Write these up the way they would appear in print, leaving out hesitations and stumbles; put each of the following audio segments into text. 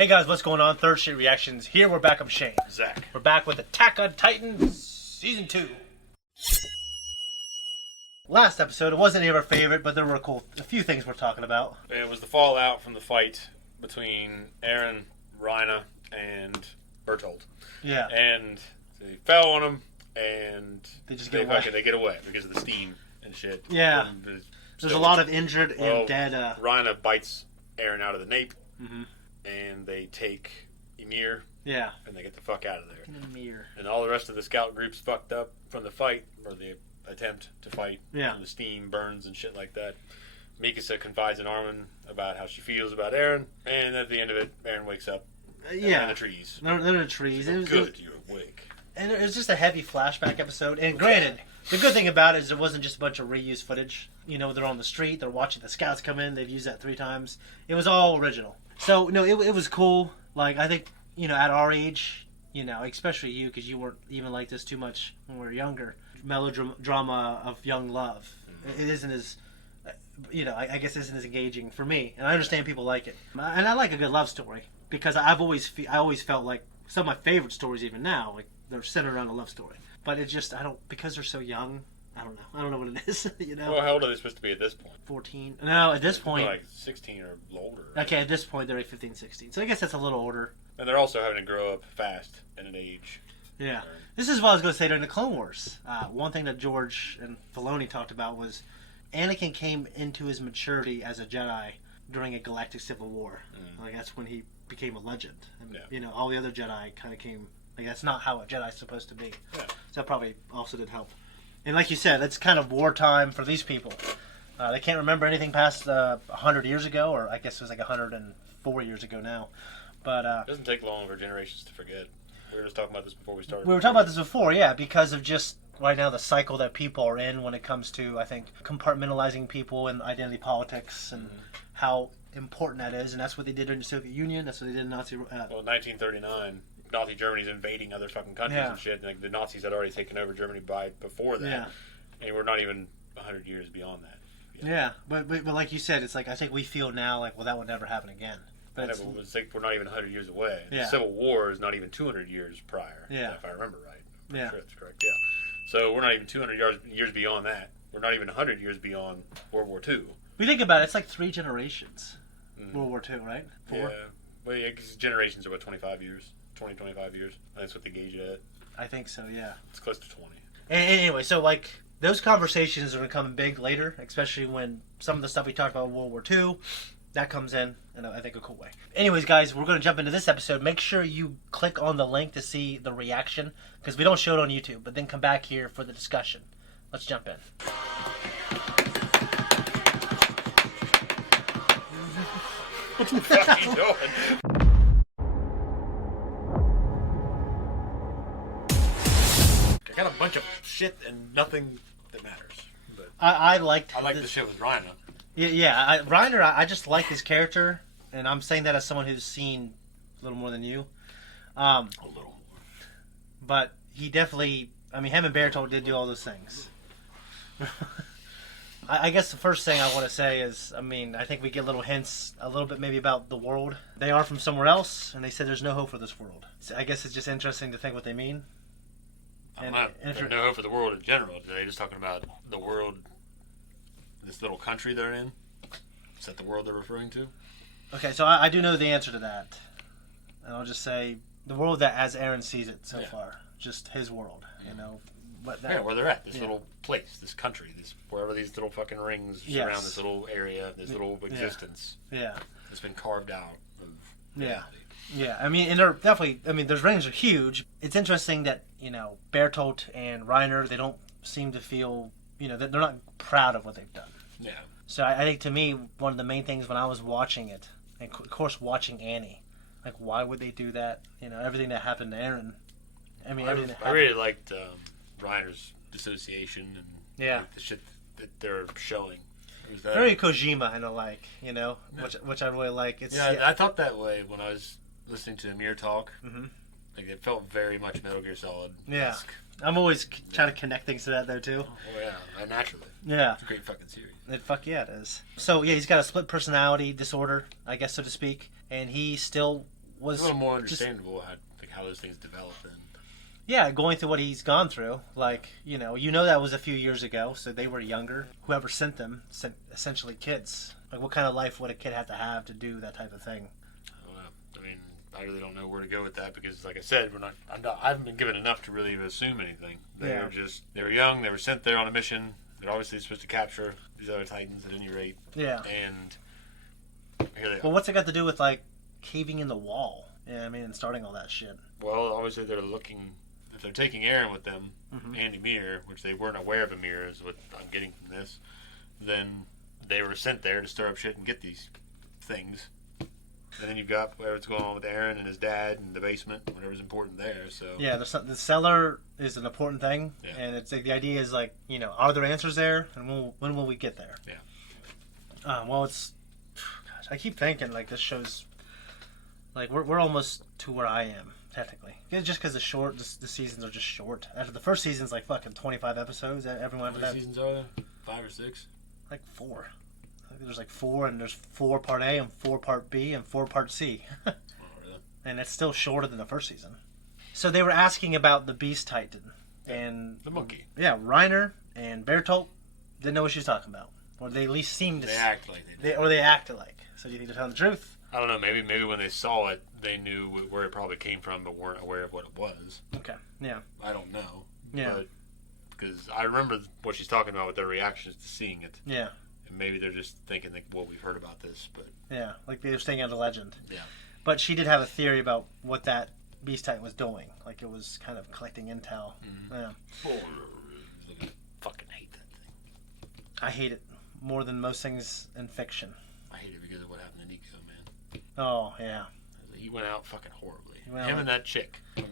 Hey guys, what's going on? Third Street Reactions here. We're back. I'm Shane. Zach. We're back with Attack on Titan Season 2. Last episode, it wasn't any of our favorite, but there were a few things we're talking about. It was the fallout from the fight between Eren, Reiner, and Bertholdt. Yeah. And they fell on them, and they just get away. They get away because of the steam and shit. Yeah. And there's a lot of injured and dead. Reiner bites Eren out of the nape, mm-hmm. and they take Ymir. Yeah. And they get the fuck out of there. Ymir. And all the rest of the scout group's fucked up from the fight, or the attempt to fight. Yeah. And the steam burns and shit like that. Mikasa confides in Armin about how she feels about Eren, and at the end of it, Eren wakes up. Yeah. In the trees. They're in the trees. It was good. You're awake. And it was just a heavy flashback episode. And granted, the good thing about it is it wasn't just a bunch of reused footage. You know, they're on the street. They're watching the scouts come in. They've used that 3 times. It was all original. So, no, it was cool. Like, I think, you know, at our age, you know, especially you, because you weren't even like this too much when we were younger, melodrama of young love. It isn't as, you know, I guess isn't as engaging for me. And I understand people like it. And I like a good love story, because I always felt like some of my favorite stories, even now, like, they're centered around a love story. But it just, because they're so young, I don't know what it is, you know? Well, how old are they supposed to be at this point? 14. No, at this point. Like 16 or older. Right? Okay, at this point, they're 15, 16. So I guess that's a little older. And they're also having to grow up fast in an age. Yeah. This is what I was going to say during the Clone Wars. One thing that George and Filoni talked about was Anakin came into his maturity as a Jedi during a galactic civil war. Like, that's when he became a legend. And, you know, all the other Jedi kind of came... Like, that's not how a Jedi's supposed to be. Yeah. So that probably also did help. And like you said, it's kind of wartime for these people. They can't remember anything past 100 years ago, or I guess it was like 104 years ago now. But it doesn't take long for generations to forget. We were just talking about this before we started. We were talking about this before, yeah, because of just right now the cycle that people are in when it comes to, I think, compartmentalizing people and identity politics and how important that is. And that's what they did during the Soviet Union. That's what they did in Nazi... well, 1939... Nazi Germany's invading other fucking countries and shit. Like, the Nazis had already taken over Germany before that. Yeah. And we're not even 100 years beyond that. Yeah, but like you said, it's like, I think we feel now like, well, that would never happen again. But it's like we're not even 100 years away. Yeah. The Civil War is not even 200 years prior. Yeah. If I remember right. I'm sure that's correct. Yeah. So we're not even 200 years beyond that. We're not even 100 years beyond World War II. We think about it, it's like 3 generations. World War II, right? 4? Yeah. Well, yeah, because generations are, 25 years? 25 years. That's what they gauge it at. I think so, yeah. It's close to 20. Anyway, so like those conversations are going to come big later, especially when some of the stuff we talked about in World War II, that comes in I think a cool way. Anyways, guys, we're going to jump into this episode. Make sure you click on the link to see the reaction, because we don't show it on YouTube, but then come back here for the discussion. Let's jump in. What the fuck are you doing? I got a bunch of shit and nothing that matters. But I liked the shit with Reiner. Yeah, Reiner, I just like his character, and I'm saying that as someone who's seen a little more than you. A little more. But he definitely, I mean, him and Bertholdt did do all those things. I guess the first thing I want to say is, I mean, I think we get little hints, a little bit maybe about the world. They are from somewhere else, and they said there's no hope for this world. So I guess it's just interesting to think what they mean. I'm not no hope for the world in general. They're just talking about the world, this little country they're in. Is that the world they're referring to? Okay, so I do know the answer to that. And I'll just say the world that as Eren sees it so far. Just his world, you know. But where they're at. This little place, this country, wherever these little fucking rings surround this little area, this little existence. Yeah. It's been carved out of reality. Yeah, I mean, and they're definitely, I mean, those rings are huge. It's interesting that, you know, Bertholdt and Reiner, they don't seem to feel, you know, they're not proud of what they've done. Yeah. So I think, to me, one of the main things when I was watching it, and of course watching Annie, like, why would they do that? You know, everything that happened to Eren. I mean, everything that happened. I really liked Reiner's dissociation and like, the shit that they're showing. Very Kojima and alike, you know, which I really like. I thought that way when I was listening to Ymir talk. Like, it felt very much Metal Gear Solid. Yeah. I'm always trying to connect things to that, though, too. Oh, yeah. Naturally. Yeah. It's a great fucking series. It is. So, yeah, he's got a split personality disorder, I guess, so to speak. And he still was a little more understandable how those things develop. And yeah, going through what he's gone through, like that was a few years ago, so they were younger. Whoever sent them sent essentially kids. Like, what kind of life would a kid have to do that type of thing? I don't know. I mean, I really don't know where to go with that because, like I said, I haven't been given enough to really assume anything. They were young. They were sent there on a mission. They're obviously supposed to capture these other Titans at any rate. Yeah. And here they are. Well, what's it got to do with, like, caving in the wall? Yeah, I mean, and starting all that shit. Well, obviously they're looking. If they're taking Aaron with them, Andy Mir, which they weren't aware of Mir, is what I'm getting from this, then they were sent there to stir up shit and get these things. And then you've got whatever's going on with Aaron and his dad in the basement, whatever's important there. So yeah, the cellar is an important thing, and it's like the idea is like, are there answers there, and when will we get there? Yeah. Well, gosh, I keep thinking like this show's like we're almost to where I am technically. It's just because the seasons are just short. After the first season's like fucking 25 episodes. Everyone how many seasons are there? 5 or 6? Like 4. I think there's like 4, and there's 4 part A and 4 part B and 4 part C. Oh, really? And it's still shorter than the first season. So they were asking about the Beast Titan and the monkey. Yeah, Reiner and Bertholdt didn't know what she was talking about, or they at least seemed to. They act like they did. Or they acted like. So do you think they're telling the truth? I don't know. Maybe when they saw it, they knew where it probably came from, but weren't aware of what it was. Okay. Yeah. I don't know. Yeah. But, because I remember what she's talking about with their reactions to seeing it. Yeah. And maybe they're just thinking like, well, we've heard about this, but yeah, like they were staying out of legend. Yeah. But she did have a theory about what that Beast Titan was doing. Like it was kind of collecting intel. Mm-hmm. Yeah. I fucking hate that thing. I hate it more than most things in fiction. I hate it because of what happened to Nico, man. Oh yeah. He went out fucking horribly. Well, him and that chick. A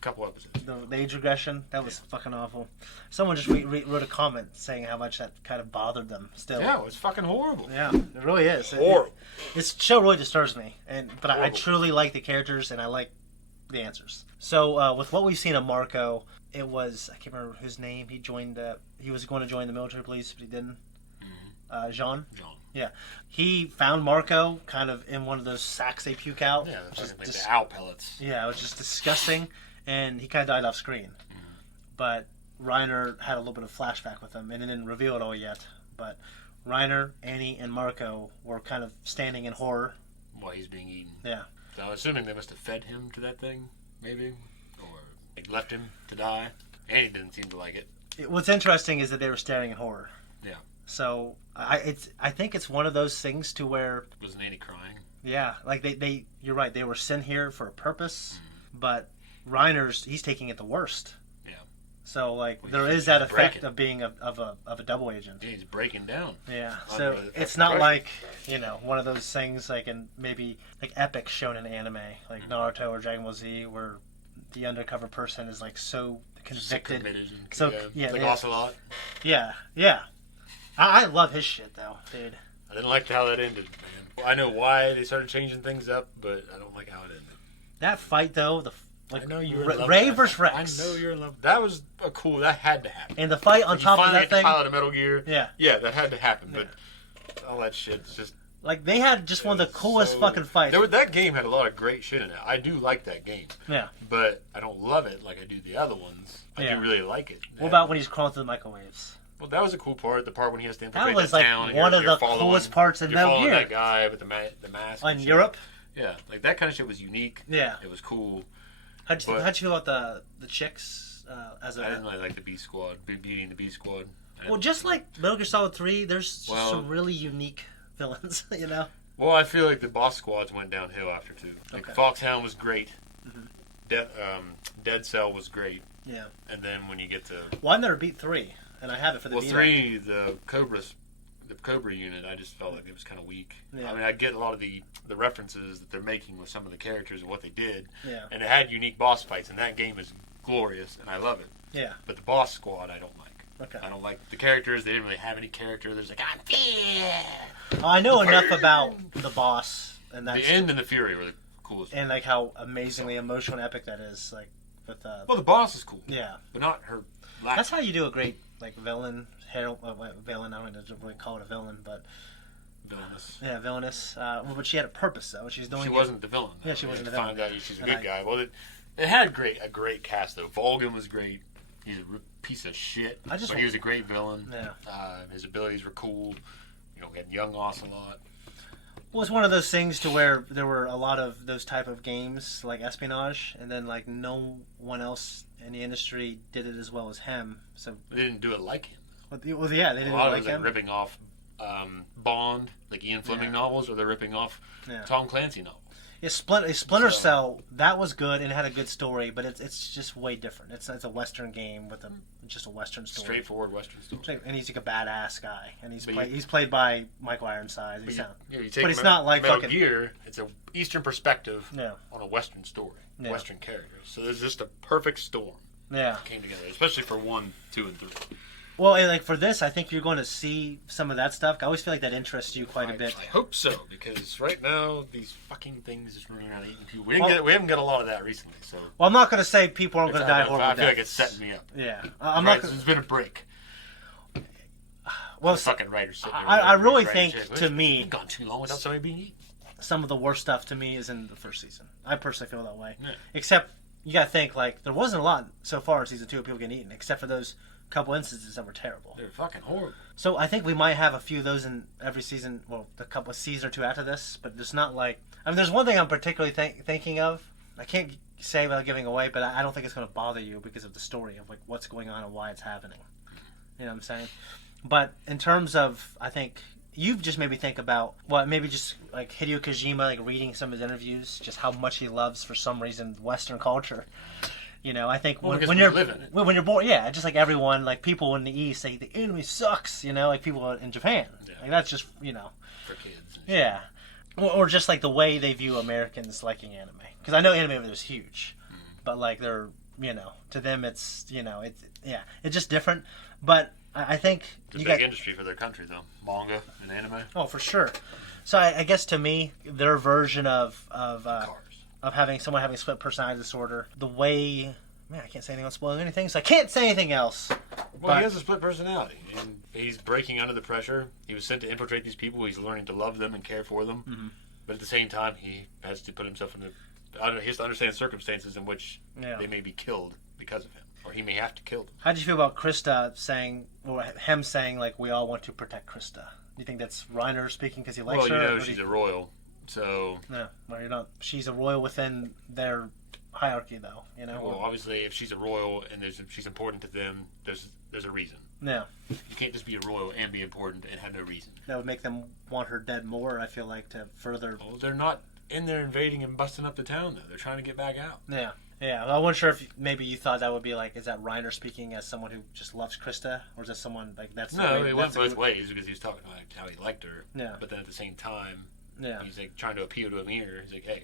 couple episodes. The age regression, that was fucking awful. Someone just wrote a comment saying how much that kind of bothered them still. Yeah, it was fucking horrible. Yeah, it really is. Horrible. This show really disturbs me, but I Horrible. truly like the characters and I like the answers. So with what we've seen of Marco, it was, I can't remember his name. He was going to join the military police, but he didn't. Mm-hmm. Jean. Yeah. He found Marco kind of in one of those sacks they puke out. Yeah, like the owl pellets. Yeah, it was just disgusting, and he kind of died off screen. Mm-hmm. But Reiner had a little bit of flashback with him, and it didn't reveal it all yet. But Reiner, Annie, and Marco were kind of standing in horror while he's being eaten. Yeah. So I'm assuming they must have fed him to that thing, maybe, or they left him to die. Annie didn't seem to like it. What's interesting is that they were staring in horror. Yeah. So I think it's one of those things to where wasn't Annie crying? Yeah, like they you're right. They were sent here for a purpose, but he's taking it the worst. Yeah. So like there is that effect of being of a double agent. Yeah, he's breaking down. Yeah. So it's not like one of those things like in maybe like epics shown in anime like Naruto or Dragon Ball Z where the undercover person is like so convicted. Yeah, like Ocelot. Yeah. Yeah. I love his shit though, dude. I didn't like how that ended, man. I know why they started changing things up, but I don't like how it ended. That fight though, I know you were in love Ray with versus that. Rex. I know you're in love. That was cool. That had to happen. And the fight on top of that thing. Pilot of Metal Gear. Yeah. Yeah, that had to happen. But all that shit's just like they had just one of the coolest fucking fights. That game had a lot of great shit in it. I do like that game. Yeah. But I don't love it like I do the other ones. I do really like it. What about when he's crawling through the microwaves? Well, that was a cool part. The part when he has to infiltrate that was like town. One of the coolest parts in Metal Gear. That guy with the mask. In Europe? Yeah. Like that kind of shit was unique. Yeah. It was cool. How'd you feel about the chicks? I didn't really like the B Squad. Beating the B Squad. Well, just like Metal Gear Solid 3, there's some really unique villains, Well, I feel like the boss squads went downhill after 2. Like Foxhound was great. Mm-hmm. Dead Cell was great. Yeah. And then when you get to... Well, I never beat 3, and I have it for the 3, the Cobra unit, I just felt like it was kind of weak. Yeah. I mean, I get a lot of the references that they're making with some of the characters and what they did. Yeah. And it had unique boss fights, and that game is glorious, and I love it. Yeah. But the boss squad, I don't like. Okay. I don't like the characters. They didn't really have any character. There's like, I'm here. I know enough about the boss. And the end and the Fury were the coolest. And like how amazingly emotional and epic that is. Like with well, the boss is cool. Yeah. But not her. That's how you do a great like villain. Villain. I don't know if really call it a villain, but Villainous. Yeah, villainous. But she had a purpose though. She's doing. She wasn't the villain. Though. Yeah, she wasn't the villain. Find out she's a good guy. Well, it had a great cast though. Volgan was great. He's a piece of shit, but he was a great villain. Yeah. His abilities were cool. You know, we had young Ocelot. Well, it's one of those things to where there were a lot of those type of games like espionage, and then like no one else in the industry did it as well as him. So they didn't do it like him. Well, yeah, they didn't do it like him. Ripping off Bond, like Ian Fleming novels, or they're ripping off Tom Clancy novels. Yeah, Splinter Cell, that was good and it had a good story, but it's just way different. It's a Western game with just a Western story. Straightforward Western story. And he's like a badass guy, and he's played by Michael Ironsides. But it's not like Metal Gear. It's an Eastern perspective on a Western story, Western characters. So there's just a perfect storm. Yeah, came together, especially for 1, 2, and 3. Well, and like for this, I think you're going to see some of that stuff. I always feel like that interests you quite a bit. I hope so, because right now these fucking things just running around eating people. We haven't got a lot of that recently. So. Well, I'm not going to say people aren't going to die horrible deaths. I feel like it's setting me up. Yeah, There's been a break. Well, fucking writers. I really think to me, it's gone too long without somebody being eaten. Some of the worst stuff to me is in the first season. I personally feel that way. Yeah. Except you got to think like there wasn't a lot so far in season 2 of people getting eaten, except for those couple instances that were terrible. They're fucking horrible. So I think we might have a few of those in every season. Well, a couple of season or 2 after this, but it's not like. I mean, there's one thing I'm particularly thinking of. I can't say without giving away, but I don't think it's going to bother you because of the story of like what's going on and why it's happening. You know what I'm saying? But in terms of, I think you've just made me think about maybe just like Hideo Kojima, like reading some of his interviews, just how much he loves for some reason Western culture. You know, I think when you're born, just like everyone, like people in the East say the anime sucks. You know, like people in Japan, like that's just for kids. Yeah, or just like the way they view Americans liking anime. Because I know anime over there is huge, but like they're to them it's it's just different. But I think it's a big industry for their country though, manga and anime. Oh, for sure. So I guess to me, their version of having someone having split personality disorder, the way, I can't say anything else spoiling anything, so I can't say anything else. Well, he has a split personality, and he's breaking under the pressure. He was sent to infiltrate these people. He's learning to love them and care for them, but at the same time, he has to put himself he has to understand circumstances in which they may be killed because of him, or he may have to kill them. How did you feel about Krista saying, or him saying, like, we all want to protect Krista? Do you think that's Reiner speaking because he likes her? Well, she's a royal. So no, well, you're not. She's a royal within their hierarchy, though. Well, obviously, if she's a royal and she's important to them, there's a reason. Yeah. You can't just be a royal and be important and have no reason. That would make them want her dead more. I feel like to further. Well, they're not in there invading and busting up the town though. They're trying to get back out. Yeah. Yeah. I wasn't sure if maybe you thought that would be like, is that Reiner speaking as someone who just loves Krista, or is that someone like that's? No, it went both ways because he was talking like how he liked her. Yeah. But then at the same time. Yeah. He's like trying to appeal to Amir. He's like, hey,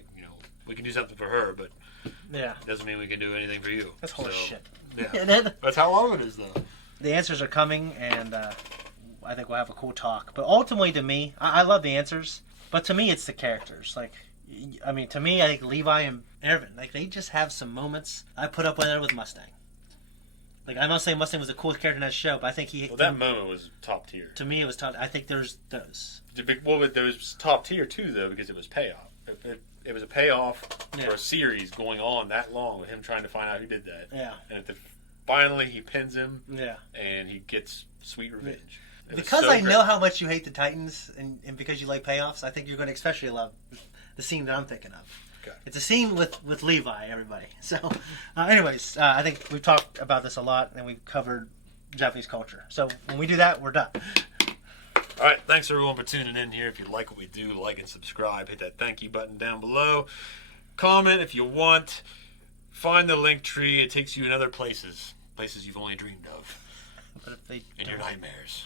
we can do something for her, but doesn't mean we can do anything for you. That's horse shit. Yeah. That's how long it is, though. The answers are coming, and I think we'll have a cool talk. But ultimately, to me, I love the answers, but to me, it's the characters. Like, I mean, to me, I think Levi and Ervin, like, they just have some moments. I put up with Mustang. Like, I'm not saying Mustang was the coolest character in that show, but I think he... Well, that moment was top tier. To me, it was top... I think there's those. Well, there was top tier, too, though, because it was payoff. It was a payoff for a series going on that long with him trying to find out who did that. Yeah. And finally, he pins him. Yeah. And he gets sweet revenge. Because I know how much you hate the Titans, and because you like payoffs, I think you're going to especially love the scene that I'm thinking of. Okay. It's a scene with Levi, everybody. So, anyways, I think we've talked about this a lot, and we've covered Japanese culture. So, when we do that, we're done. All right, thanks everyone for tuning in here. If you like what we do, like and subscribe. Hit that thank you button down below. Comment if you want. Find the link tree. It takes you in other places you've only dreamed of. But if they in your nightmares.